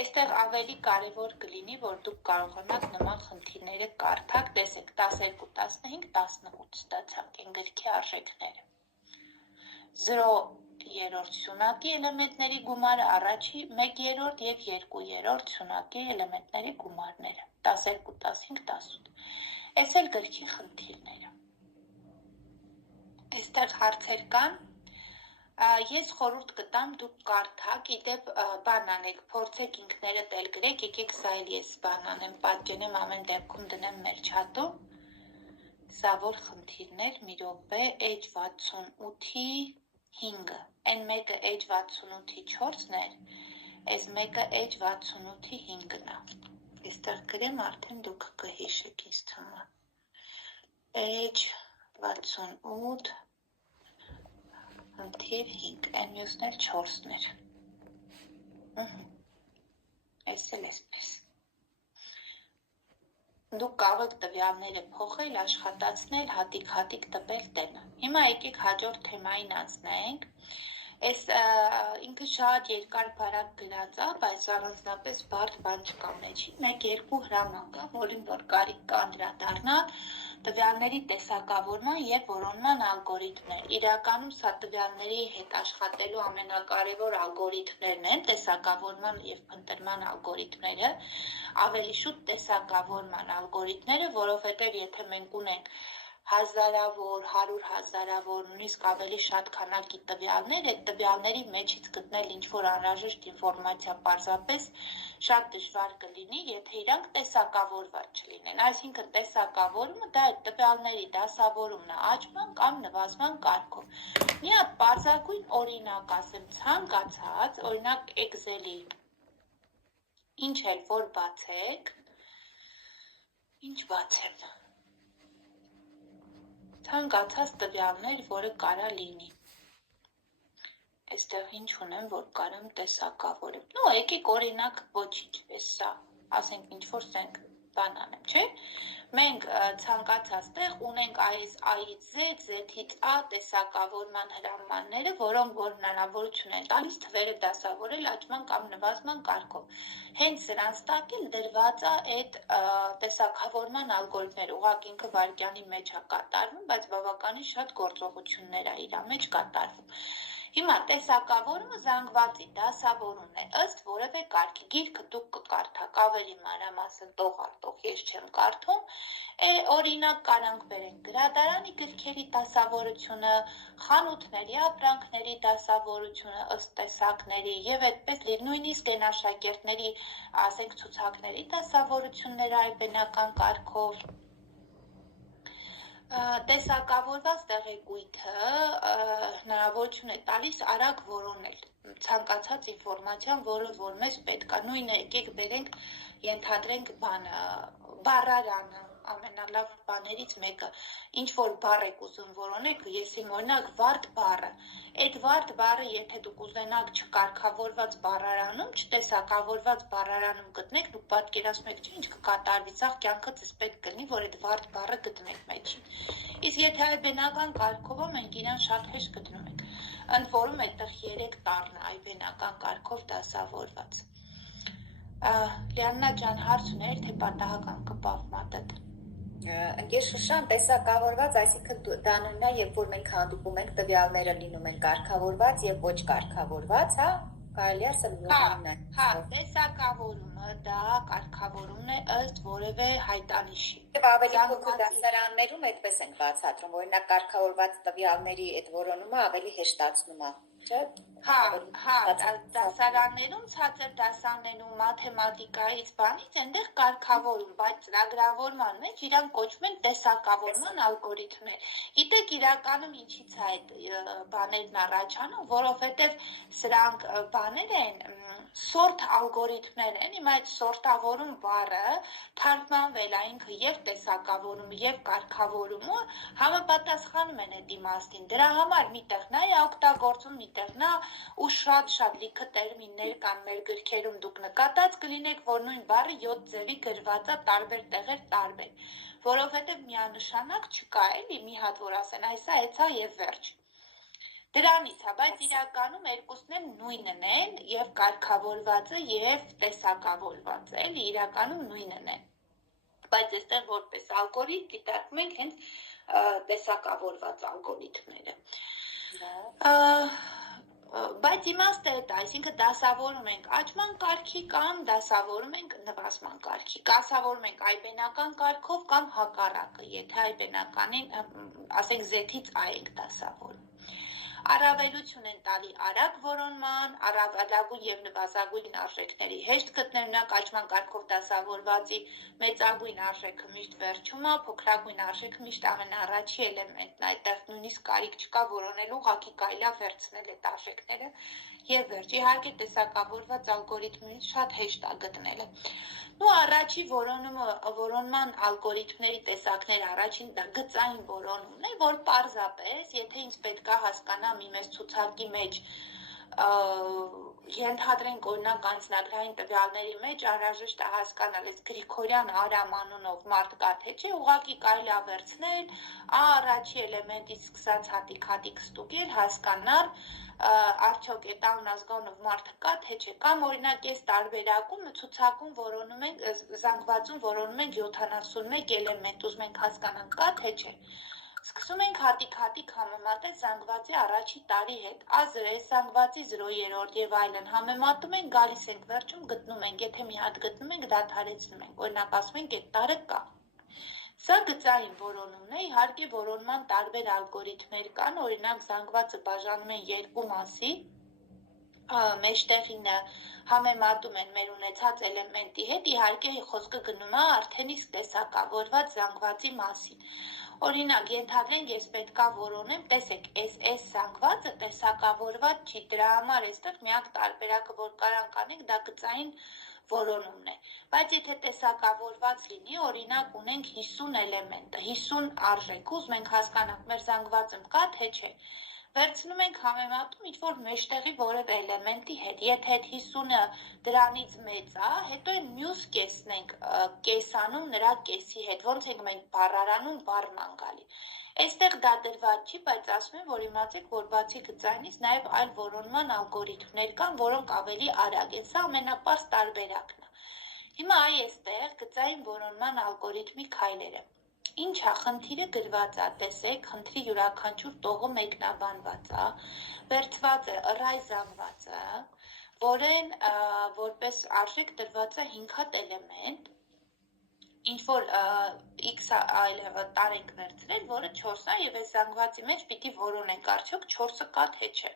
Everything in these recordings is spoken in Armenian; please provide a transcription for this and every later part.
Այստեղ ավելի կարևոր կլինի, որ դուք կարողանաք նման խնդիրները կարդաք, տեսեք 12, 15, 18 ստացանք են գրքի արժեքները։ 0-րդ սյունակի էլեմենտների գումարը առաջի 1-րդ և 2-րդ սյունակի էլեմենտների գումարները 12, 15, 18։ Այս էլ գրքի խնդիրները։ Այստեղ հարցեր կան։ Ես խորհուրդ կտամ դուք կարդաք, իդեպ բան անեք, փորձեք ինքներդ էլ գրեք, եկեք սա էլ ես բան անեմ, պատճենեմ ամեն դեպքում դնեմ մեր չաթում։ Սա որ խնդիրներ, մի րոպե, H68-ի 5-ը, այն մեկը H68-ի 4-ն էր, այս մեկը H68-ի 5-ն է։ Այստեղ գրեմ, արդեն դուք կհիշեք ինձ թվում է։ H68 Խնդիր 5, այն մյուսներ 4-ներ։ Այս էլ այսպես։ Դուք կարող եք տվյալները փոխել, աշխատացնել, հատիկ տպել տենը։ Հիմա եկեք հաջորդ թեմային անցնենք։ Այս ինքը շատ երկար բարակ գրած է, բայց առանձնապես բարդ բան չկա մեջի։ 1-2 հրաման կա, որին որ կարիք կա անդրադառնալ, տվյալների տեսակավորման և որոնման ալգորիթմներ։ Իրականում սա տվյալների հետ աշխատելու ամենակարևոր ալգորիթմներն են, տեսակավորման և փնտրման ալգորիթմները, ավելի շուտ տեսակավորման ալգորիթմները, որովհետև եթե մենք ունենք հազարավոր, 100 հազարավոր, նույնիսկ ավելի շատ քանակի տվյալներ, այդ տվյալների մեջից գտնել ինչ-որ անհրաժեշտ ինֆորմացիա պարզապես շատ դժվար կլինի, եթե իրանք տեսակավորված չլինեն։ Այսինքն տեսակավորումը դա այդ տվյալների դասավորումն է աճման կամ նվազման կարգով։ Մի հատ պարզագույն օրինակ ասեմ, ցանկացած, օրինակ Excel-ի ինչ էլ որ բացեք, ինչ բացեմ, ցանկացած տվյալներ, որը կարա լինի։ Այստեղ ինչ ունեմ, որ կարամ տեսակավորեմ։ Նո, եկեք օրինակ ոչինչ, էս սա, ասենք ինչ-որ սենք բան անեմ, չէ՞։ Մենք ցանկացած տեղ ունենք այս A-ից Z, Z-ից A տեսակավորման հրամանները, որոնք որ հնարավորություն են տալիս թվերը դասավորել աճման կամ նվազման կարգով։ Հենց սրանց տակ էլ դրված է այդ տեսակավորման ալգորիթմները, ուղղակի ինքը վայրկյանի մեջ է կատարվում, բայց բավականին շատ գործողություններ է իր մեջ կատարվում։ Հիմա տեսակավորումը զանգվածի դասավորումն է ըստ որևէ կարգի։ Գիրքը դուք կկարդաք ավելի մանրամասն տող, ես չեմ կարդում։ Օրինակ կարանք բերենք գրադարանի գրքերի դասավորությունը, խանութների, ապրանքների դասավորությունը ըստ տեսակների եւ այդպես նույնիսկ այն աշակերտների, ասենք ցուցակների դասավորությունները այբենական կարգով։ Տեսակավորված տեղեկույթը հնարավորություն է տալիս արագ որոնել ցանկացած ինֆորմացիան, որը որ մեզ պետք է։ Նույնը եկեք բերենք, ենթադրենք բառարանը, ամենալավ բաներից մեկը, ինչ որ բառ եք ուզում որոնել, ես իմ օրինակ վարդ բառը, այդ վարդ բառը եթե դուք ուզենաք չկարգավորված բառարանում, չտեսակավորված բառարանում գտնեք, դուք պատկերացնում եք, ինչ կկատարվի, ցավ կյանքը ձեզ պետք կլինի, որ այդ վարդ բառը գտնեք մեջին։ Իսկ եթե այբենական կարգով է, մենք իրան շատ հեշտ գտնում ենք։ Ընդ որում այդտեղ 3 տառն է այբենական կարգով դասավորված։ Լիաննա ջան, հարց ուներ, թե պատահական կպավ մատդ։ Ընկեր Շուշան, տեսակավորված, այսինքն դա նույնն է, երբ որ մենք հանդիպում ենք տվյալները լինում են կարգավորված եւ ոչ կարգավորված, հա, կարելի է ասել նույնն է։ Հա, տեսակավորումը դա կարգավորումն է ըստ որևէ հայտանիշի։ Եվ ավելի փոքր դասարաններում այդպես են բացատրում, օրինակ կարգավորված տվյալների այդ որոնումը ավելի հեշտացնում է, չէ՞։ Հա, դասարաններում, ցածր դասարաններում, մաթեմատիկայից բանից այնտեղ կարգավորում, բայց ծրագրավորման մեջ իրանք կոչվում են տեսակավորման ալգորիթմներ։ Գիտեք, իրականում ինչի՞ց է այդ բաներն առաջանում, որովհետև սրանք բաներ են, սորտ ալգորիթմներ են, հիմա այդ սորտավորում բառը թարգմանվել է ինքը եւ տեսակավորումը եւ կարգավորումը համապատասխանում են այդ իմաստին։ Դրա համար միտեղ նա է օգտագործում, միտեղ նա ու շատ լիքը տերմիններ կան մեր գրքերում դուք նկատած կլինեք, որ նույն բառը 7 ձևի գրված է տարբեր տեղեր տարբեր, որովհետև միանշանակ չկա էլի մի հատ որ ասեն, այսա, էցա եւ վերջ։ Դրանից է, բայց իրականում երկուսն էլ նույնն են, եւ կարգավորվածը եւ տեսակավորվածը, էլի իրականում նույնն են։ Բայց այստեղ որպես ալգորիթմ դիտարկում ենք հենց տեսակավորված ալգորիթմները։ Բայց իմաստը է դա, այսինքն դասավորում ենք աճման կարգի կամ դասավորում ենք նվազման կարգի, դասավորում ենք այբենական կարգով կամ հակառակը, եթե այբենականին, ասենք Z-ից A ենք դասավորում։ Առավելություն են տալի արագ որոնման, առավելագույն եւ նվազագույն արժեքների հեշտ գտնելնակ աճման կարգով դասավորվածի մեծագույն արժեքը միշտ վերջում է, փոքրագույն արժեքը միշտ ամենաառաջի էլեմենտն է, այդտեղ նույնիսկ կարիք չկա որոնելու, ուղղակի կարելի է վերցնել այդ արժեքները եւ վերջ։ Իհարկե տեսակավորված ալգորիթմից շատ հեշտ է գտնելը։ Ու առաջի որոնման ալգորիթմների տեսակներ առաջին դա գծային որոնումն է, որ պարզապես, եթե ինձ պետք է հասկանամ իմ այս ցուցակի մեջ ենթադրենք օրինակ անձնագրային տվյալների մեջ անհրաժեշտ է հասկանալ այս Գրիգորյան Արամ անունով մարդ կա թե չէ, ուղղակի կարելի է վերցնել առաջի էլեմենտից սկսած հատիկ ստուգել, հասկանալ արդյոք այդ անազգանով մարդը կա թե չէ, կամ օրինակ այս տարբերակում ցուցակում որոնում ենք, զանգվածում որոնում ենք 71 էլեմենտ, ուզում ենք հասկանանք կա թե չէ։ Սկսում ենք հատիկ համեմատել զանգվածի առաջի տարի հետ, այս զանգվածի 0-րդ եւ այլն համեմատում ենք, գալիս ենք վերջում գտնում ենք, եթե մի հատ գտնում ենք, դադարեցնում ենք, օրինակ ասում ենք այդ տարը կա։ Սա գծային որոնումն է, իհարկե որոնման տարբեր ալգորիթմեր կան, օրինակ զանգվածը բաժանում են երկու մասի, մեջտեղինը համեմատում են մեր ունեցած էլեմենտի հետ, իհարկե խոսքը գնում է արդեն իսկ տեսակավորված զանգվածի մասին։ Օրինակ, ենթադրենք ես պետքա որոնեմ, տեսեք, այս զանգվածը տեսակավորված չի, դրա համար այստեղ միակ տարբերակը, որ կարանք անենք, դա գծային որոնումն է, բայց եթե տեսակավորված լինի, օրինակ ունենք 50 էլեմենտը, 50 արժեք, ուզում ենք հասկանանք մեր զանգվածում կա թե չէ, վերցնում ենք համեմատում ինչ-որ մեջտեղի որևէ էլեմենտի հետ, եթե այդ 50-ը դրանից մեծ է, հետո այն մյուս կեսն ենք կեսանում նրա կեսի հետ, ոնց ենք մենք բառարանում բառնան գալի։ Այստեղ դա դրված չի, բայց ասում եմ, որ իմացեք, որ բացի գծայինից նաև այլ որոնման ալգորիթմներ կան, որոնք ավելի արագ են, սա ամենապարզ տարբերակն է։ Հիմա այստեղ գծային որոնման ալգորիթմի քայլերը։ Ինչ է խնդիրը գրված է, տեսեք, խնդրի յուրաքանչյուր տողը մեկնաբանված է, վերցված է array զանգվածը, որեն որպես արժեք տրված է 5 հատ էլեմենտ, ինչ որ x տար ենք վերցրել, որը 4 է եւ այս զանգվածի մեջ պիտի որոնենք արդյոք 4-ը կա թե չէ։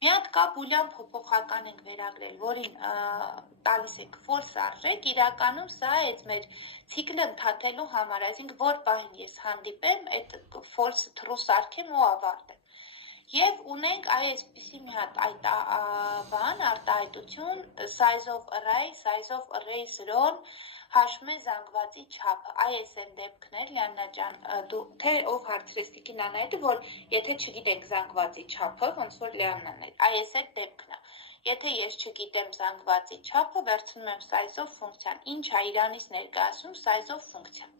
Մի հատ կա բուլյան փոփոխական ենք վերագրել, որին տալիս ենք false արժեք, իրականում սա է մեր ցիկլը ընդհատելու համար, այսինքն որ բանին ես հանդիպեմ, այդ false true սարքեմ ու ավարտեմ։ Եվ ունենք այսպիսի մի հատ արտահայտություն size of array 0-ն հաշվում է զանգվածի չափը, այս են դեպքներ, Լիաննա ջան, դու թե ով հարցրեց Տիկին Անահիտը, որ եթե չգիտենք զանգվածի չափը, ոնց որ Լիաննան է, այս է դեպքն է։ Եթե ես չգիտեմ զանգվածի չափը, վերցնում եմ size-ով ֆունկցիան, ինչ է իրանից ներկայացնում size-ով ֆունկցիան։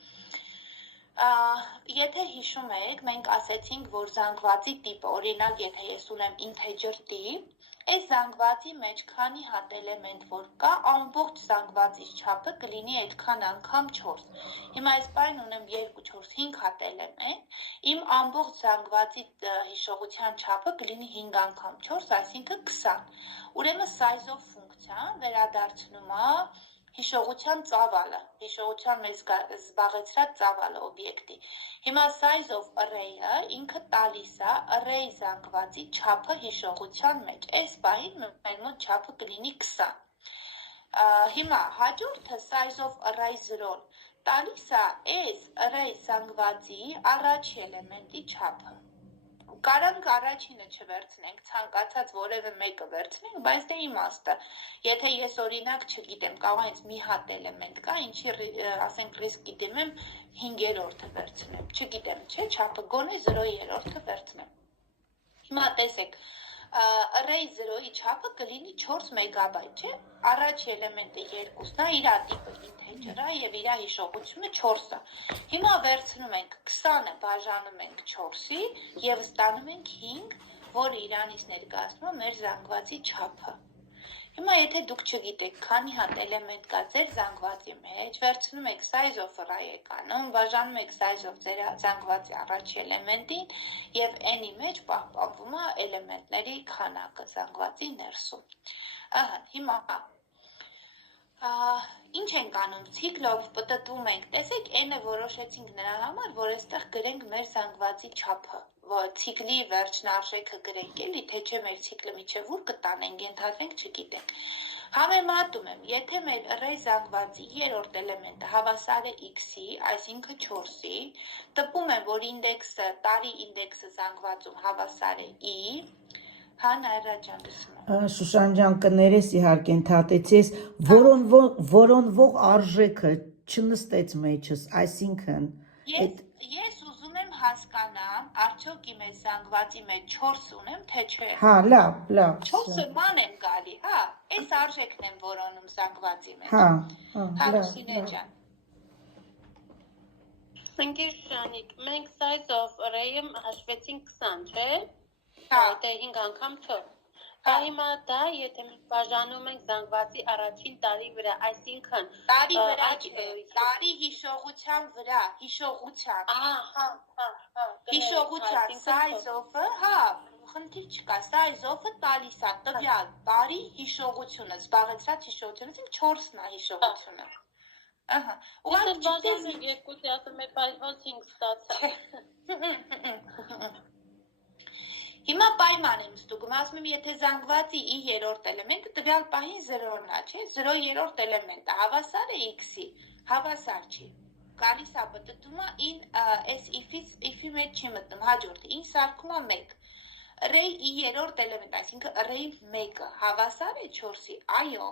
Եթե հիշում եք, մենք ասեցինք, որ զանգվածի տիպը, օրինակ, եթե ես ունեմ integer տիպ, այս զանգվածի մեջ քանի հատ էլեմենտ որ կա, ամբողջ զանգվածի չափը կլինի այդքան անգամ 4։ Հիմա այս բանին ունեմ 2, 4, 5 հատ էլեմենտ, իմ ամբողջ զանգվածի հիշողության չափը կլինի 5 անգամ 4, այսինքն 20։ Ուրեմն size-ով ֆունկցիան վերադարձնում է հիշողության ծավալը, հիշողության մեզ զբաղեցրած ծավալը օբյեկտի։ Հիմա size of array-ը ինքը տալիս է array զանգվածի չափը հիշողության մեջ։ Այս բանին մեր մոտ չափը կլինի 20։ Հիմա հաջորդը size of array 0-ն տալիս է այս array զանգվածի առաջի էլեմենտի չափը։ Կարանք առաջինը չվերցնենք, ցանկացած որևէ մեկը վերցնենք, բայց դե իմաստը, եթե ես օրինակ չգիտեմ, կարող ինձ մի հատ էլեմենտ կա, ինչի ասենք ռիսկի դիմեմ 5-րդը վերցնեմ, չգիտեմ, չէ, չափը գոնե 0-րդը վերցնեմ։ Հիմա տեսեք, array 0-ի չափը կլինի 4 մեգաբայթ, չէ, առաջի էլեմենտը 2-ն է, իր տիպը integer է եւ իր հիշողությունը 4-ը։ Հիմա վերցնում ենք 20-ը բաժանում ենք 4-ի եւ ստանում ենք 5, որը իրանից ներկայացնում է մեր զանգվածի չափը։ Հիմա եթե դուք չգիտեք, քանի հատ էլեմենտ կա ձեր զանգվածի մեջ, վերցնում եք size of array եկանում, բաժանում եք size of ձեր զանգվածի առաջի էլեմենտին եւ n-ի մեջ պահպանվում է էլեմենտների քանակը զանգվածի ներսում։ Ահա, հիմա ինչ ենք անում, ցիկլով պտտվում ենք, տեսեք n-ը որոշեցինք նրա համար, որ այստեղ գրենք մեր զանգվածի չափը, որ ցիկլի վերջնարժեքը գրենք էլի, թե չէ մեր ցիկլը միջև ուր կտանենք, ենթադրենք չգիտենք։ Համեմատում եմ, եթե մեր array զանգվածի երրորդ էլեմենտը հավասար է x-ի, այսինքն 4-ի, տպում եմ, որ ինդեքսը, տարի ինդեքսը զանգվածում հավասար է i, հա Նայրա ջան լսում եմ։ Շուշան ջան կներես իհարկե ընդհատեցի ես որոնվող արժեքը չնստեց մեջս, այսինքն Ես ուզում եմ հասկանամ, արդյոք իմ այս զանգվածի մեջ 4 ունեմ, թե չէ։ Հա, լավ, 4-ը ման եմ գալի, հա, այս արժեքն եմ որոնում զանգվածի մեջ։ Հա, Լուսինե ջան։ Ընկեր Շանիկ, մենք size of array-ը հաշվեցինք 20, չէ՞։ Հա, դե 5 անգամ 4։ Հիմա դա, եթե մենք բաժանում ենք զանգվածի առաջին տարի վրա, այսինքն տարի վրա չէ, տարի հիշողության վրա, հիշողության։ Հիշողության size of-ը, հա, խնդիր չկա, size of-ը տալիս է տվյալ տարի հիշողությունը, զբաղեցրած հիշողությունը, 4-ն է հիշողությունը։ Ահա, ուղղակի բաժանում ենք 2-ը ասում եմ, բայց ոնց 5 ստացա։ Հիմա պայման եմ ստուգում, ասում եմ, եթե զանգվածի ի երրորդ էլեմենտը տվյալ պահին 0-ն է, չէ, 0 երրորդ էլեմենտը հավասար է x-ի, հավասար չի, գալիս է պտտումը, այս if-ի մեջ չի մտնում, հաջորդը, ին սարքում է 1, array ի երրորդ էլեմենտ, այսինքն array 1-ը հավասար է 4-ի, այո,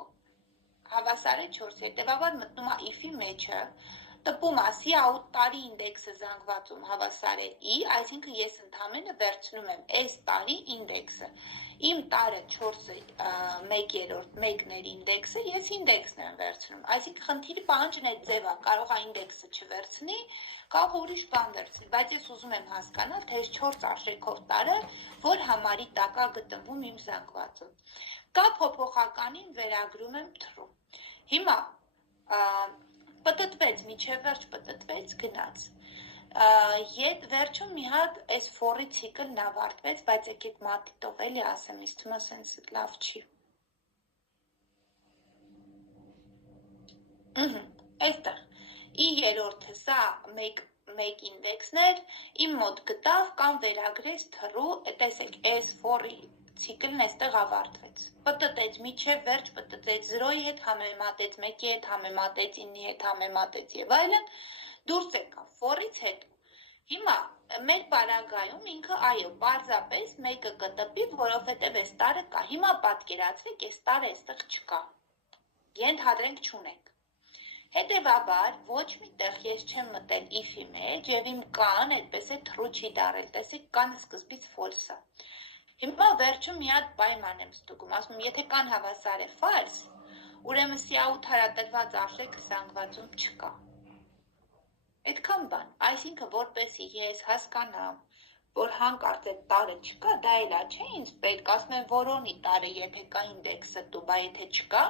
հավասար է 4-ի, հետևաբար մտնում է if-ի մեջը, տպում ասի out տարի ինդեքսը զանգվածում հավասար է i, այսինքն ես ընդամենը վերցնում եմ այս տարի ինդեքսը, իմ տարը 4-ը 1/3 ինդեքսը, ես ինդեքսն եմ վերցնում, այսինքն խնդիրի պահանջն այդ ձև է, կարող է ինդեքսը չվերցնի, կարող ուրիշ բան վերցնի, բայց ես ուզում եմ հասկանալ, թե այս 4 արժեքով տարը, որ համարի տակ է գտնվում իմ զանգվածում, կա փոփոխականին վերագրում եմ true, հիմա պտտվեց, միջև վերջ պտտվեց, գնաց, վերջում մի հատ այս for-ի ցիկլն ավարտվեց, բայց եկեք մատիտով էլի ասեմ, ինձ թվում է սենց լավ չի, այստեղ, ի երրորդը սա մեկ ինդեքսն էր, իմ մոտ գտավ կամ վերագրեց true, տեսեք, այս for-ի ցիկլն այստեղ ավարտվեց, պտտեց, միջև վերջ պտտեց, 0-ի հետ համեմատեց, 1-ի հետ համեմատեց, 9-ի հետ համեմատեց և այլն, դուրս եկավ for-ից հետո, հիմա մեր պարագայում ինքը այո, պարզապես մեկը կտպի, որովհետև այս տարը կա, հիմա պատկերացրեք, այս տարը այստեղ չկա, ենթադրենք չունենք, հետևաբար ոչ մի տեղ ես չեմ մտել if-ի մեջ և իմ կան այդպես է true չի դարել, տեսեք կանը սկզբից false է, Հիմա վերջում մի հատ պայման եմ ստուգում, ասում եմ, եթե կան հավասար է false, ուրեմն սիաութ հարատրված արժեքը զանգվածում չկա։ Այդքան բան, այսինքն որպեսզի ես հասկանամ, որ հանկարծ այդ տարը չկա, դա էլա չէ ինձ պետք, ասում եմ որոնի տարը, եթե կա ինդեքսը դու, բա եթե չկա,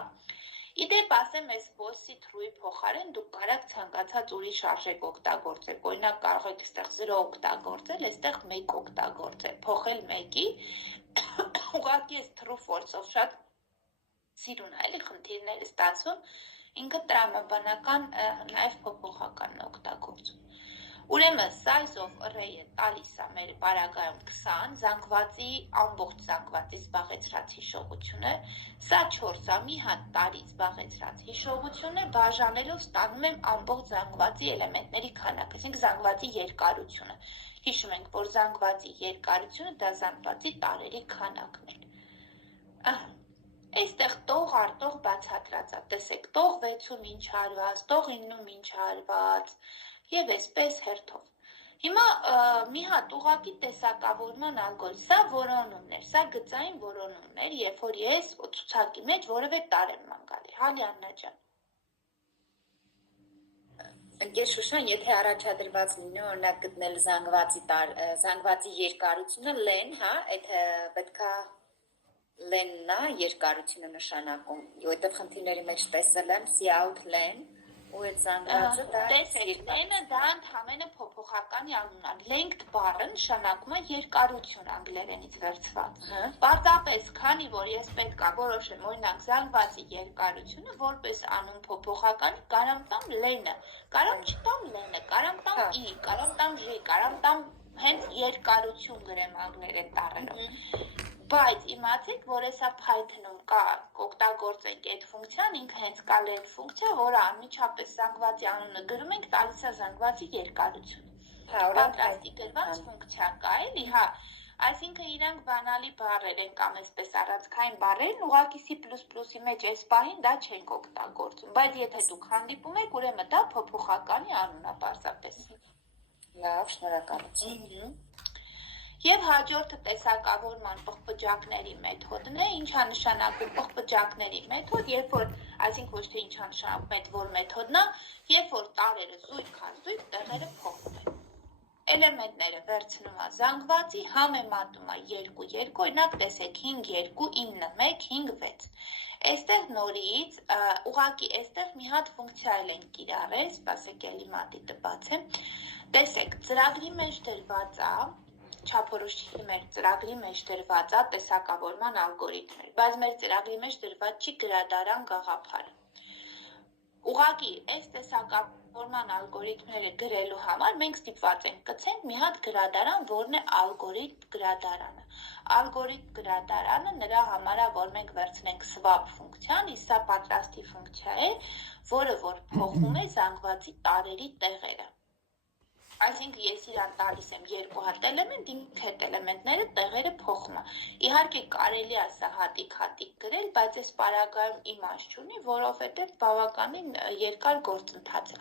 իդեպ ասեմ այս false-ի true-ի փոխարեն դուք կարաք ցանկացած ուրիշ արժեք օգտագործել, օրինակ կարող եք այստեղ 0 օգտագործել, այստեղ 1 օգտագործել, փոխել 1-ի, ուղղակի այս true false-ով շատ սիրուն է, էլի խնդիրներ է ստացվում, ինքը տրամաբանական նաև փոփոխականն է օգտագործում։ Ուրեմն size of array-ը տալիս է մեր պարագայում 20, զանգվածի ամբողջ զանգվածի զբաղեցրած հիշողությունը, սա 4-ը մի հատ տարի զբաղեցրած հիշողություն է, բաժանելով ստանում եմ ամբողջ զանգվածի էլեմենտների քանակը, այսինքն զանգվածի երկարությունը։ Հիշում ենք, որ զանգվածի երկարությունը դա զանգվածի տարերի քանակն է։ Այստեղ տող արտող բացատրած է, տեսեք, տող 6-ում ինչ հարված, տող 9-ում ինչ հարված, և այսպես հերթով։ Հիմա մի հատ ուղղակի տեսակավորման ալգորիթմ, սա որոնումներ, սա գծային որոնումներ, երբ որ ես ցուցակի մեջ որևէ տար եմ ման գալի, հա Լիաննա ջան։ Ընկեր Շուշան, եթե առաջադրված լինի օրինակ գտնել զանգվածի երկարությունը լեն, հա, եթե պետքա լենն է երկարությունը նշանակում, որտեղ խնդիրների մեջ տեսել եմ see-out լեն ու այդ զանգվածը դա տեսեք, լենը դա ընդհանրապես փոփոխականի անուն է։ Length բառը նշանակում է երկարություն անգլերենից վերցված։ Պարզապես, քանի որ ես պետք է որոշեմ օրինակ զանգվածի երկարությունը, որպես անուն փոփոխականի կարամ տամ լենը, կարամ չտամ լենը, կարամ տամ ի, կարամ տամ ժ, կարամ տամ հենց երկարություն գրեմ անգլերեն տառերով։ Բայց իմացեք, որ հեսա Python-ում կա օգտագործենք այդ ֆունկցիան, ինքը հենց կա len ֆունկցիա, որը անմիջապես զանգվածի անունը գրում ենք, տալիս է զանգվածի երկարությունը։ Պատրաստի գրված ֆունկցիա կա, էլի, հա։ Այսինքն իրանք բանալի բառեր են կամ այսպես առանցքային բառերն, ուղղակի C++-ի մեջ այս պահին դա չենք օգտագործում, բայց եթե դուք հանդիպում եք, ուրեմն դա փոփոխականի անուն է պարզապես։ Լավ, շնորհակալություն։ Եվ հաջորդը տեսակավորման պղպջակների մեթոդն է, ինչա նշանակում պղպջակների մեթոդ, երբ որ, այսինքն ոչ թե ինչա նշանակում այդ որ մեթոդն է, երբ որ տարերը զույգ ազույգ տեղերը փոխում են։ Էլեմենտները վերցնում է զանգվածի, համեմատում է 2, օրինակ տեսեք 5, 2, 9, 1, 5, 6։ Այստեղ նորից, ուղղակի այստեղ մի հատ ֆունկցիա ենք կիրառել, սպասեք էլի մատիտը բացեմ։ Տեսեք, ծրագրի մեջ դրված է չափորոշիչի մեր ծրագրի մեջ դրված է տեսակավորման ալգորիթմեր, բայց մեր ծրագրի մեջ դրված չի գրադարան գաղափարը։ Ուղղակի այս տեսակավորման ալգորիթմները գրելու համար մենք ստիպված ենք գցենք մի հատ գրադարան, որն է ալգորիթմ գրադարանը։ Ալգորիթմ գրադարանը նրա համար է, որ մենք վերցնենք swap ֆունկցիան, իսկ սա պատրաստի ֆունկցիա է, որը որ փոխում է զանգվածի տարերի տեղերը։ Այսինքն ես իրան տալիս եմ երկու հատ էլեմենտ, ինքը այդ էլեմենտները տեղերը փոխում է։ Իհարկե կարելի է սա հատիկ գրել, բայց այս պարագայում իմաստ չունի, որովհետև բավականին երկար գործընթաց է։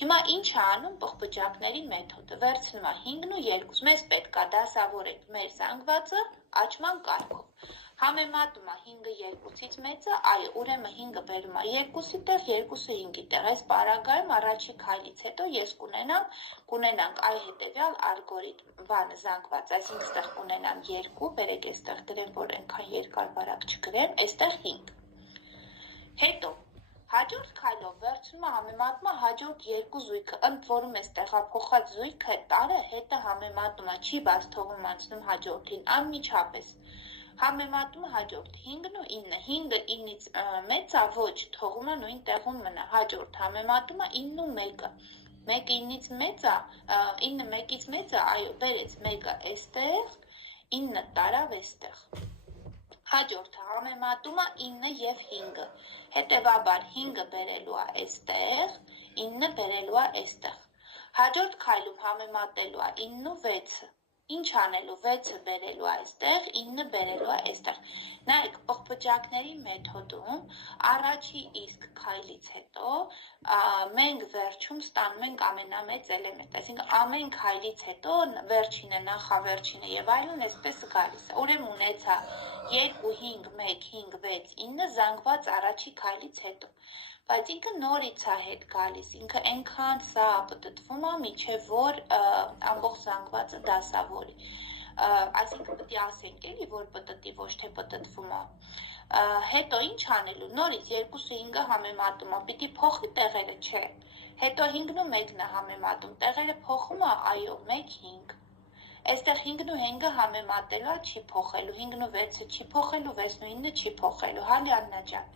Հիմա ինչ է անում պղպջակների մեթոդը։ Վերցնում է 5-ն ու 2-ը։ Մեզ պետք է դասավորենք մեր զանգվածը աճման կարգով։ Համեմատում է 5-ը 2-ից մեծը, այո, ուրեմն 5-ը բերում է 2-ի տեղ, 2-ը 5-ի տեղ։ Այս պարագայում առաջի քայլից հետո ես կունենանք այ հետևյալ ալգորիթմ, բանը զանգված, այսինքն այստեղ կունենամ 2, բերեք այստեղ դրեմ, որ այնքան երկար բարակ չգրեմ, այստեղ 5։ Հետո հաջորդ քայլով վերցնում է համեմատում է հաջորդ երկու զույգը, ընդ որում էս տեղափոխած զույգը տարը հետը համեմատում է, չի բաց թողում անցնում հաջորդին, անմիջապես։ Համեմատում հաջորդ 5-ն ու 9-ը, 5-ը 9-ից մեծ է, ոչ, թողում է նույն տեղում մնա, հաջորդ համեմատում է 9-ն ու 1-ը, 1-ը 9-ից մեծ է, 9-ը 1-ից մեծ է, այո, բերեց 1-ը այստեղ, 9-ը տարավ այստեղ։ Հաջորդը համեմատում է 9-ը և 5-ը, հետևաբար 5-ը բերելու է այստեղ, 9-ը բերելու է այստեղ։ Հաջորդ քայլում համեմատելու է 9-ն ու 6-ը։ Ինչ անելու 6-ը բերելու այստեղ, 9-ը բերելու այստեղ։ Նայեք, պղպջակների մեթոդում առաջի իսկ քայլից հետո մենք վերջում ստանում ենք ամենամեծ էլեմենտ, այսինքն ամեն քայլից հետո վերջինը, նախավերջինը եւ այլն այսպես գալիս է։ Ուրեմն ունեցա 2, 5, 1, 5, 6, 9 զանգված առաջի քայլից հետո։ Բայց ինքը նորից է հետ գալիս, ինքը այնքան սա պտտվում է, միջև որ ամբողջ զանգվածը դասավորի։ Այսինքն պետք է ասենք էլի, որ պտտի, ոչ թե պտտվում է։ Հետո ինչ անելու, նորից 2-ը 5-ը համեմատում է, պիտի փոխի տեղերը, չէ։ Հետո 5-ն ու 1-ն է համեմատում, տեղերը փոխում է, այո, 1, 5։ Այստեղ 5-ն ու 5-ը համեմատելու է, չի փոխելու, 5-ն ու 6-ը չի փոխելու, 6-ն ու 9-ը չի փոխելու, հա Լիաննա ջան։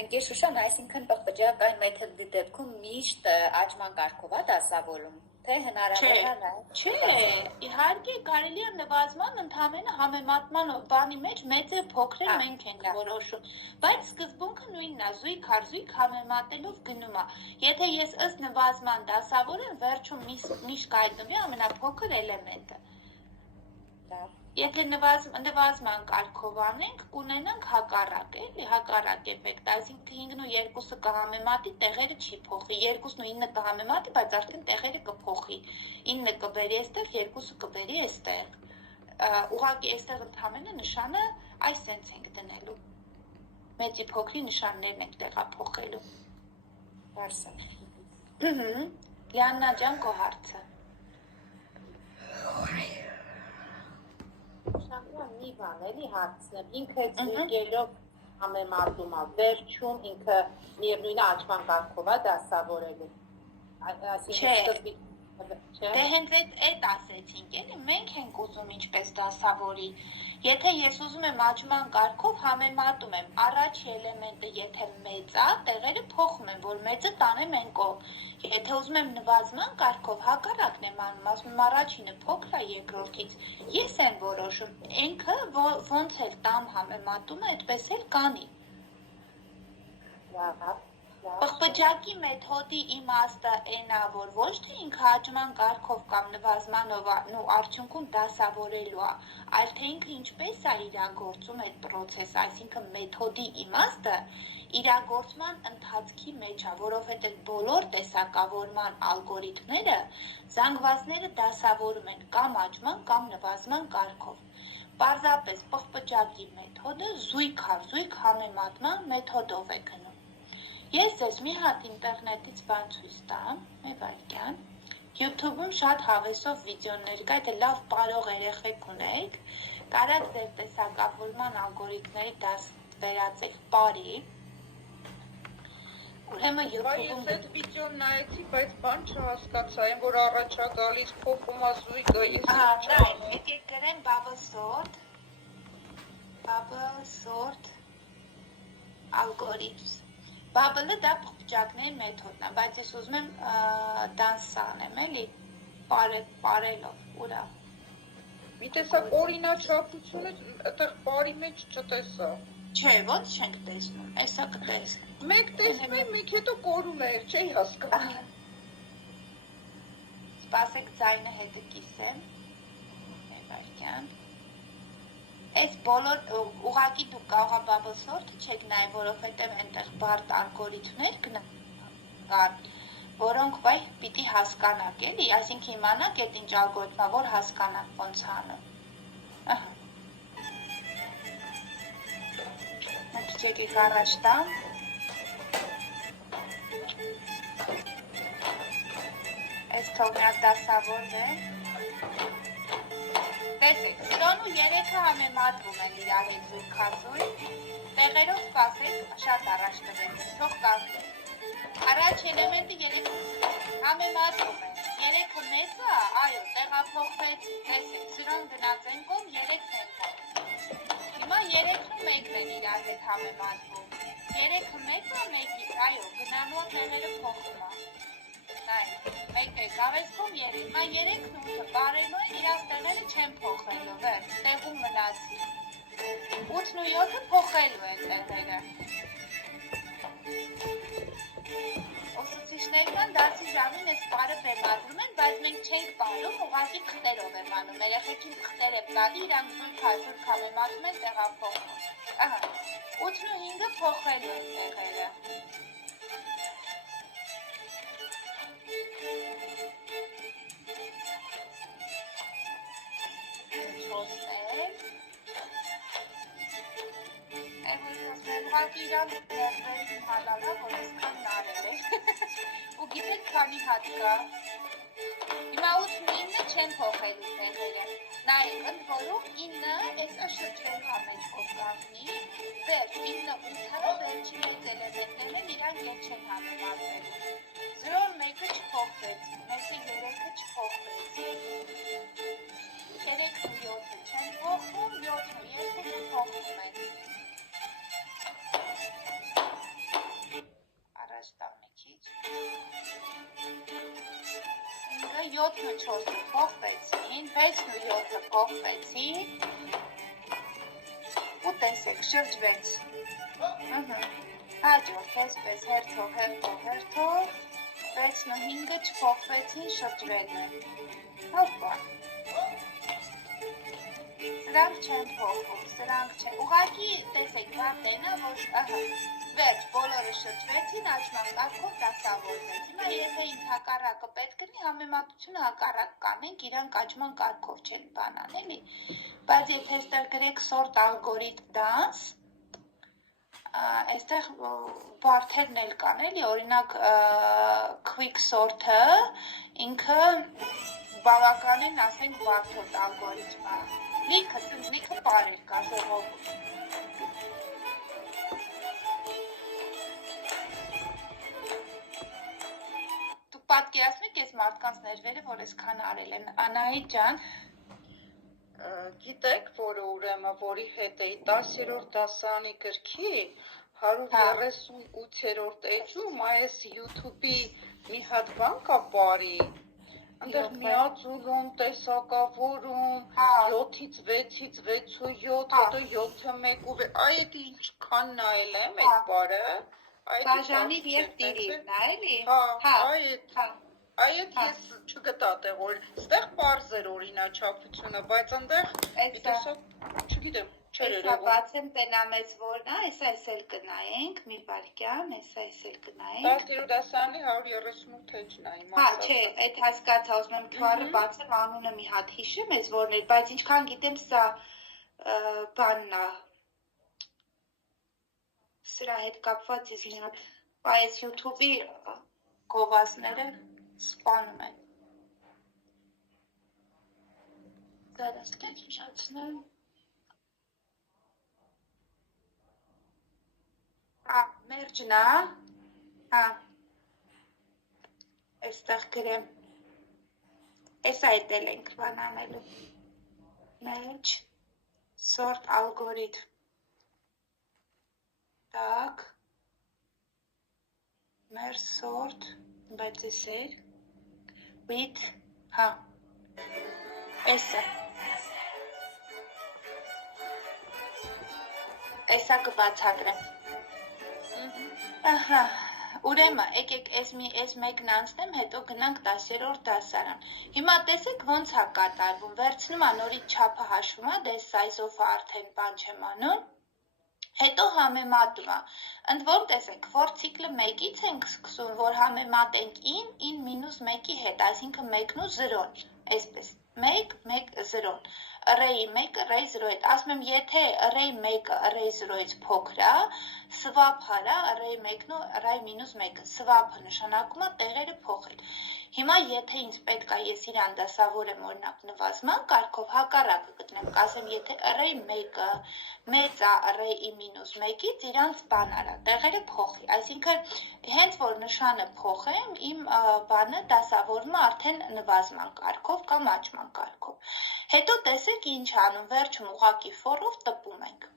Ընկեր Շուշան, այսինքն պղպջակային մեթոդի դեպքում միշտ աճման կարգով է դասավորում, թե հնարավոր է նա։ Չէ, իհարկե կարելի է նվազման ընդհանրապես համեմատման բանի մեջ մեծը փոքրը մենք ենք որոշում, բայց սկզբունքը նույնն է, զույգ առ զույգ համեմատելով գնում է։ Եթե ես ըստ նվազման դասավորեմ, վերջում միշտ կայտնվի ամենափոքր էլեմենտը։ Եթե նվազման կարգով անենք, կունենանք հակառակ, էլի, հակառակ էֆեկտ, այսինքն 5-ն ու 2-ը կհամեմատի, տեղերը չի փոխի, 2-ն ու 9-ը կհամեմատի, բայց արդեն տեղերը կփոխի, 9-ը կբերի այստեղ, 2-ը կբերի այստեղ, ուղղակի այստեղ ընդհանրապես նշանը այս սենց ենք դնելու, մեծի փոքրի նշաններն ենք տեղափոխելու։ Լիաննա ջան քո հարցը։ Շահյան մի բան էլի հարցնեմ, ինքը զույգերով համեմատում է, վերջում ինքը միևնույնը աճման կարգով է դասավորելու, այսինքն Դե հենց այդ ասեցինք էլի, մենք ենք ուզում ինչպես դասավորի, եթե ես ուզում եմ աճման կարգով համեմատում եմ, առաջի էլեմենտը եթե մեծ է, տեղերը փոխում եմ, որ մեծը տանեմ այն կողմ, եթե ուզում եմ նվազման կարգով հակառակն եմ անում, ասում եմ առաջինը փոքր է երկրորդից, ես եմ որոշում, ինքը ոնց էլ տամ համեմատումը, այդպես էլ կանի։ Պղպջակի մեթոդի իմաստը այն է, որ ոչ թե ինքը աճման կարգով կամ նվազմանով ու արդյունքում դասավորելու է, այլ թե ինքը ինչպես է իրագործում այդ process, այսինքն մեթոդի իմաստը իրագործման ընթացքի մեջ է, որովհետև բոլոր տեսակավորման ալգորիթմները զանգվածները դասավորում են կամ աճման կամ նվազման կարգով։ Պարզապես պղպջակի մեթոդը զույգ համեմատման մեթոդով է գնում։ Ես ձեզ մի հատ ինտերնետից բան ցույց տամ, մի վայրկյան, YouTube-ում շատ հավեսով վիդեոներ կա, եթե լավ պարող երեխեք ունեք, կարաք ձեր տեսակավորման ալգորիթմների դաս վերածեք պարի, ուրեմն YouTube-ում Բայց այդ վիդեոն նայեցի, բայց բան չհասկացա, այն որ առաջա գալիս փոխում է զույգը, ես եկեք գրեմ bubble sort algorithms Bubble-ը դա պղպջակների մեթոդն է, բայց ես ուզում եմ դանս անեմ, էլի, պարելով, ուրա։ մի տեսակ օրինաչափությունը այդտեղ բարի մեջ չտեսա։ Չէ, ոնց չենք տեսնում, էսա կտեսնենք։ Մեկ տեսնում եմ, մեկ հետո կորում է, չի հասկանում։ Սպասեք ձայնը հետը կիսեմ, վայրկյան։ Այս բոլոր ուղղակի դուք կարող է bubble sort-ը չեք նայ, որովհետև այնտեղ բարդ ալգորիթմներ կան, որոնք վայ պիտի հասկանաք, էլի, այսինքն իմանաք այդ ինչ ալգորիթմա, որ հասկանաք ոնց անում։ Ահա։ Մենք եկեք առաջ տամ։ Այս թողնյակ դասավորվեն։ Տեսեք, 0 ու 3-ը համեմատվում են իրար հետ զույգ-խազույգ, տեղերով սպասեք, շատ առաջ տվեք, թող կարդում։ Առաջ էլեմենտը 3 համեմատվում են, 3-ը մեծ է, այո, տեղափոխվեց, տեսեք, 0-ն գնաց են կողմ, 3-ն են կողմ։ Հիմա 3-ն ու 1-ն են իրար հետ համեմատվում, 3-ը մեծ է, 1-ից, այո, գնալու տեղերը փոխում է։ Մեկը գավեսքում երեք, մա 3-ն 8-ը բարելու են, իրաց տեղերը չեն փոխելու, վեր, տեղում մնացի։ 8-ն ու 7-ը փոխելու են տեղերը։ Ուսուցիչներ կան դասի ժամին այս պարը բեմադրում են, բայց մենք չենք պարում, ուղղակի քղտերով եմ անում, երեխեքին քղտեր եմ տալի, իրանք զույգ համեմատում են տեղափոխում։ Ահա, 8-ն ու 5-ը փոխելու են տեղերը։ Ուղղակի իրան ներվերին հալալա, որ այսքան նարել է, ու գիտեք քանի հատ կա, հիմա 8-9-ը չեն փոխելու տեղերը, նայեք, ընդ որում 9-ը այսա շրջվելու համեջքով կազմի, վերջ 9-8-ը վերջի մեծ էլեմենտներն են իրանք ետ չեն համեմատվելու, 0-ն 1-ը չփոխվեց, 1-ը 3-ը չփոխվեց, 3-ն 7-ը չեն փոխվում, 7-ն 2-ը փոխվում են, առաջ տամ մի քիչ, 7-ն ու 4-ը փոխվեցին, 6-ն ու 7-ը փոխվեցին, ու տեսեք, շրջվեց, հաջորդ այսպես հերթով, 6-ն ու 5-ը չփոխվեցին, շրջվել են, հոպա, սրանք չեն փոխվում, սրանք չեն, ուղղակի տեսեք, վարտենը, որ, ահա, վերջ, բոլորը շրջվեցին, աճման կարգով դասավորվեց, հիմա եթե ինձ հակառակը պետք լինի, համեմատությունը հակառակ կանենք, իրանք աճման կարգով չեն բանան, էլի, բայց եթե այստեղ գրեք sort algorithm dance, այստեղ բարթերն էլ կան, էլի, օրինակ quick sort-ը ինքը բավականին, ասենք, բարդ ալգորիթմ է։ Լիքը բարեր կա ժողովուրդ։ Դուք պատկերացնում եք այս մարդկանց ներվերը, որ այսքան արել են։ Անահիտ ջան, Գիտեք, որ ուրեմն որի հետ էի 10-րդ դասարանի գրքի 138-րդ էջում այս YouTube-ի մի հատ բան կա բարի, այնտեղ միաձուլում, տեսակավորում, 7-ից 6-ից 6 ու 7, հետո 7-ը 1 ու այ դա ինչքան նայել եմ այդ բարը, բաժանիր եւ տիրիր, էլի։ Այդ ես չգտա տեղ որ ստեղ པարզ էր օրինաչափությունը, բայց այնտեղ մի տեսակ չգիտեմ, չէր Էսա բացեմ տենամեծ որն է, էսա էլ կնայենք, մի վարքյան, էսա էլ կնայենք։ 10-րդ դասարանի 138 էջն է իմ Հա, չէ, այդ հասկացա, ուզում եմ QR-ը բացեմ, անունը մի հատ հիշեմ, այս որն էր, բայց ինչքան գիտեմ, սա բանն է։ Սրա հետ կապված ես մի հատ, այս YouTube-ի գովազները սպանում են։ Зараз կենշացնեմ։ Մերջն է, այստեղ գրեմ, էսա էտել ենք բան անելու, մերջ, sort algorithm, так, մեր sort, բայց ես էր, with, էսա, էսա կբացատրեմ, ահա, ուրեմն, եկեք այս մեկն անցնեմ, հետո գնանք 10-րդ դասարան, հիմա տեսեք ոնց է կատարվում, վերցնում է նորից չափը հաշվում է, դες size-ով արդեն բան չեմ անում, հետո համեմատում է, ընդ որում տեսեք, for ցիկլը 1-ից ենք սկսում, որ համեմատենք in մինուս 1-ի հետ, այսինքն 1-ն ու 0-ն, այսպես, 1, 1, 0-ն, array 1, array 0 հետ, ասում եմ, եթե array 1-ը array 0-ից փոքր է, swap հարա, array 1-ն ու array մինուս 1-ը, swap-ը նշանակում է տեղերը փոխել, հիմա եթե ինձ պետք է ես իրան դասավորեմ օրինակ նվազման կարգով հակառակը գտնեմ, կասեմ, եթե array 1-ը մեծ է array-ի մինուս 1-ից իրանց բան արա, տեղերը փոխի, այսինքն հենց որ նշանը փոխեմ, իմ բանը դասավորվում է արդեն նվազման կարգով կամ աճման կարգով, հետո տեսեք ինչ անում, վերջում ուղղակի for-ով տպում ենք,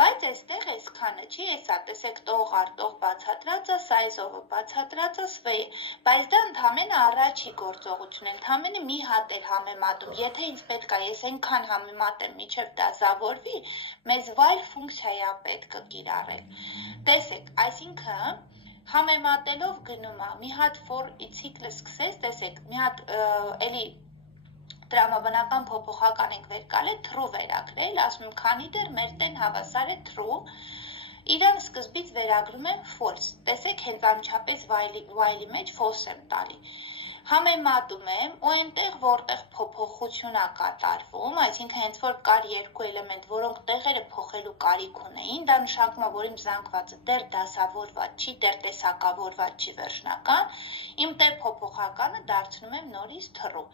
բայց այստեղ այսքանը չի, էսա տեսեք տող արտող բացատրած է, size-ով բացատրած է, sway, բայց դա ընդհանրապես առաջի գործողություն է, ընդհանրապես մի հատ էլ համեմատում, եթե ինձ պետք է ես այնքան համեմատեմ, մինչև դա զավորվի, մեզ while ֆունկցիա է պետք է կիրառել, տեսեք, այսինքն համեմատելով գնում է, մի հատ for ցիկլը սկսես, տեսեք, մի հատ էլի տրամաբանական փոփոխական ենք վերկալել, true վերագրել, ասում եմ, քանի դեռ մեր տեն հավասար է true, իրան սկզբից վերագրում եմ false, տեսեք, հենց անմիջապես while-ի մեջ false եմ տալի, համեմատում եմ ու այնտեղ որտեղ փոփոխություն է կատարվում, այսինքն հենց որ կար երկու էլեմենտ, որոնք տեղերը փոխելու կարիք ունեին, դա նշանակում է, որ իմ զանգվածը դեռ դասավորված չի, դեռ տեսակավորված չի վերջնական, իմ տեղ փոփոխականը դարձնում եմ նորից true,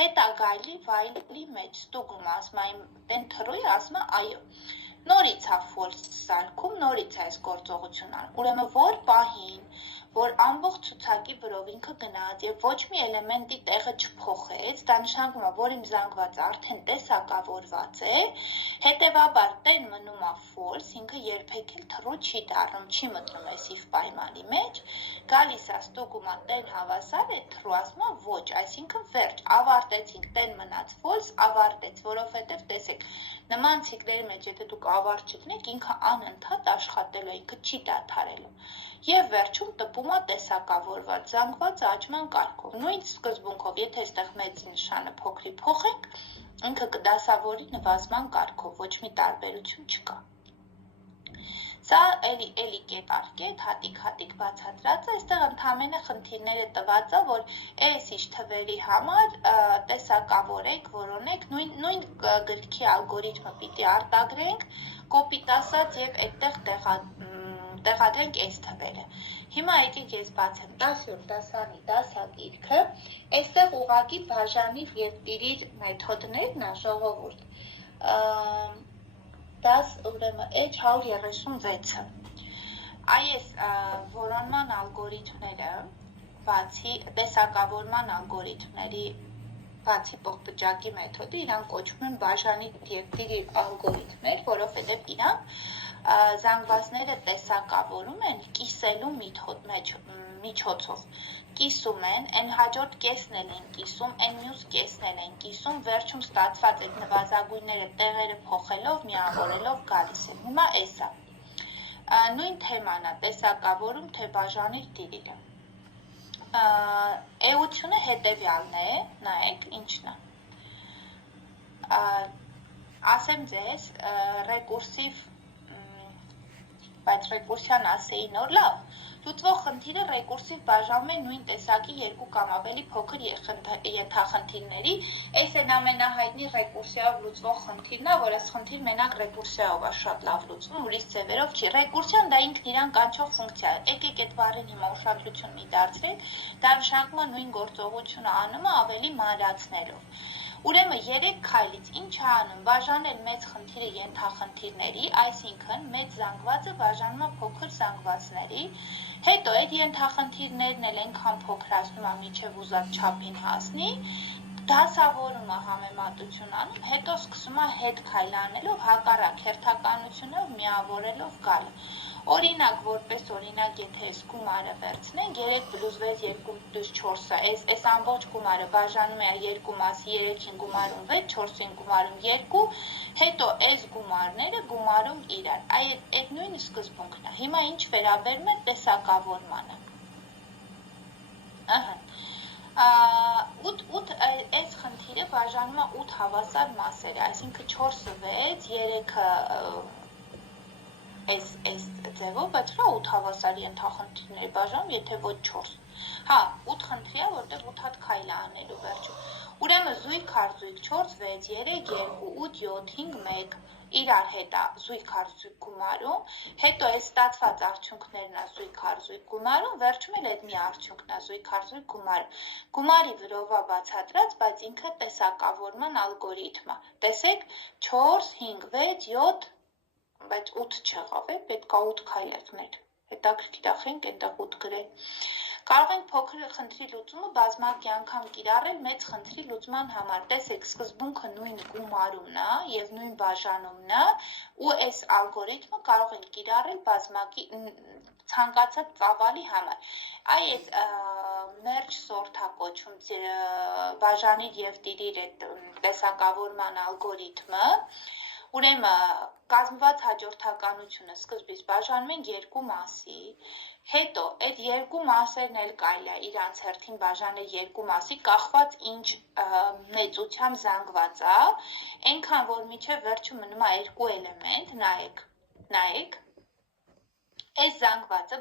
հետագայլի while-ի մեջ ստուգում ասում եմ, տեն true-ի ասում է այո, նորից է false սարքում, նորից է այս գործողությունը, ուրեմն որ պահին, որ ամբողջ ցուցակի վրով ինքը գնաց եւ ոչ մի էլեմենտի տեղը չփոխեց, դա նշանակում է, որ իմ զանգվածը արդեն տեսակավորված է, հետեւաբար տեն մնում է false, ինքը երբեք էլ true չի դառնում, չի մտնում այս if պայմանի մեջ, գալիս է ստուգում է տեն հավասար է true, ասում է ոչ, այսինքն վերջ, ավարտեցինք, տեն մնաց false, ավարտեց, որովհետեւ տեսեք, նման ցիկլերի մեջ եթե դուք ավարտ չտնեք, ինքը անընդհատ աշխատելու է, ինքը չի դադարելու։ Եվ վերջում տպում է տեսակավորված զանգված աճման կարգով։ Նույն սկզբունքով, եթե այստեղ մեծի նշանը փոքրի փոխենք, ինքը կդասավորի նվազման կարգով, ոչ մի տարբերություն չկա։ Սա էլի կետ հատիկ բացատրած է, այստեղ ընդհանրապես խնդիրները տված է, որ այս ինչ թվերի համար տեսակավորեք, որոնեք, նույն գրքի ալգորիթմը պիտի արտագրենք, կոպիտ ասած եւ այդտեղ տեղադրենք այս թվերը։ Հիմա եկեք ես բացեմ 10-յոթ դասանի դասագիրքը, այստեղ ուղղակի բաժանիր եւ տիրիր մեթոդներն ա ժողովուրդ։ 10 ուրեմն H136-ը։ Այս որոնման ալգորիթմները, բացի տեսակավորման ալգորիթմների բացի պողպճակի մեթոդը, իրանք կոչվում են բաժանի դիրքերի ալգորիթմեր, որովհետև իրանք զանգվածները տեսակավորում են կիսելու միջոցով։ Կիսում են, այն հաջորդ կեսն են կիսում, այն մյուս կեսն են կիսում, վերջում ստացված այդ նվազագույնները տեղերը փոխելով, միավորելով գալիս են։ Հիմա էսա։ Նույն թեման է տեսակավորում, թե բաժանի դիրքը։ Էությունը հետևյալն է, նայեք, ինչն է։ Ասեմ ձեզ, ռեկուրսիվ, բայց ռեկուրսյան ասեի նոր լավ, լուծվող խնդիրը ռեկուրսիվ բաժանում է նույն տեսակի երկու կամ ավելի փոքր ենթախնդիրների, այս են ամենահայտնի ռեկուրսիայով լուծվող խնդիրն է, որ այս խնդիր մենակ ռեկուրսիայով է շատ լավ լուծվում, ուրիշ ձևերով չի։ Ռեկուրսիան դա ինքն իրան կանչող ֆունկցիա է։ Եկեք այդ բառին հիմա ուշադրություն մի դարձրեք, դա նշանակում է նույն գործողությունը անում է ավելի մանրացնելով։ Ուրեմն 3 քայլից ինչ է անում, բաժանել մեծ խնդիրը ենթախնդիրների, այսինքն մեծ զանգվածը բաժանում է փոքր զանգվածների, հետո այդ ենթախնդիրներն էլ այնքան փոքրացնում է, մինչև ուզած չափին հասնի, դասավորում է համեմատություն անում, հետո սկսում է հետ քայլ անելով հակառակ հերթականությունով միավորելով գալը։ Օրինակ, որպես օրինակ, եթե այս գումարը վերցնենք, 3 + 6, 2 + 4-ը, այս ամբողջ գումարը բաժանում է 2 մասի, 3-ին գումարում 6, 4-ին գումարում 2, հետո այս գումարները գումարում իրար։ Այդ նույն սկզբունքն է։ Հիմա ինչ վերաբերում է տեսակավորմանը։ Այս խնդիրը բաժանում է 8 հավասար մասերի, այսինքն 4-ը 6, 3-ը այս ձևով, բայց հա 8 հավասար ենթախնդիրների բաժանում, եթե ոչ 4։ Հա, 8 խնդրի է, որտեղ 8 հատ քայլ է անելու վերջում։ Ուրեմն զույգ առ զույգ 4, 6, 3, 2, 8, 7, 5, 1 իրար հետ է զույգ առ զույգ գումարում, հետո այս ստացված արդյունքներն է զույգ առ զույգ գումարում, վերջում էլ այդ մի արդյունքն է զույգ առ զույգ գումարում։ Գումարի վրով է բացատրած, բայց ինքը տեսակավորման ալգորիթմ է։ Տեսեք 4, 5, 6, 7 բայց 8 չեղավ է, պետք է 8 քայլերներ, հետաքրքիր է խենք այնտեղ 8 գրել։ Կարող ենք փոքր խնդրի լուծումը բազմակի անգամ կիրառել մեծ խնդրի լուծման համար, տեսեք սկզբունքը նույն գումարումն է և նույն բաժանումն է ու այս ալգորիթմը կարող ենք կիրառել բազմակի ցանկացած ծավալի համար։ Այս merge sort-ը կոչվում բաժանիր և տիրիր այդ տեսակավորման ալգորիթմը, ուրեմն կազմված հաջորդականությունը սկզբից բաժանում են 2 մասի, հետո այդ 2 մասերն էլ կարելի է իրանց հերթին բաժանել 2 մասի, կախված ինչ մեծությամբ զանգված է, այնքան որ մինչև վերջում մնում է 2 էլեմենտ, նայեք, այս զանգվածը